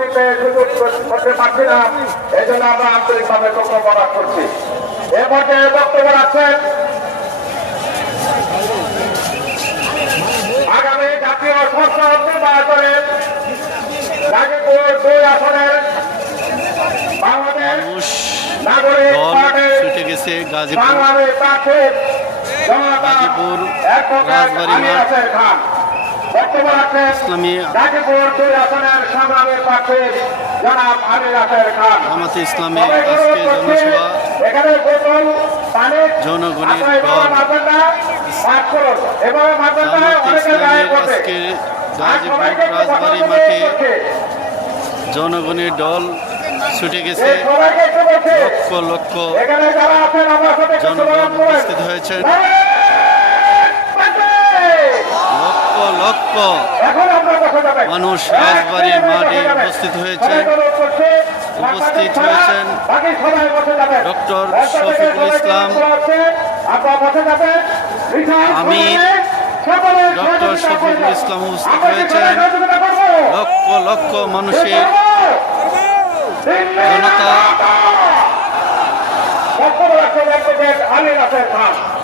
দিতে সুযোগ করতে পারছি না, এই জন্য আমরা আন্তরিকভাবে দুঃখ প্রকাশ করছি। এ পর্যায়ে বক্তব্য রাখছেন আগামী জাতীয় সংসদ নির্বাচনের গাজীপুর 2 আসনের বাংলাদেশ নাগরিক পার্টির বাংলাদেশ প্রার্থী গাজীপুর রাজবাড়ী মাঠ বক্তব্য রাখছেন গাজীপুর 2 আসনের সংগ্রামী প্রার্থী জনাব আমির আখের খান। জামাতে ইসলামী আজকে জনসভা এখানে বোতল পানি জনগণের দল জামাতে ইসলামের আজকে গাজীপুর রাজবাড়ী মাঠে জনগণের দল ছুটে গেছে। লক্ষ লক্ষ জনগণ উপস্থিত হয়েছেন। লক্ষ লক্ষ মানুষ রাজবাড়ীর মাঠে উপস্থিত হয়েছেন ডক্টর শফিকুল ইসলাম আমির, ডক্টর শফিকুল ইসলাম উপস্থিত হয়েছেন। লক্ষ লক্ষ মানুষের জনতা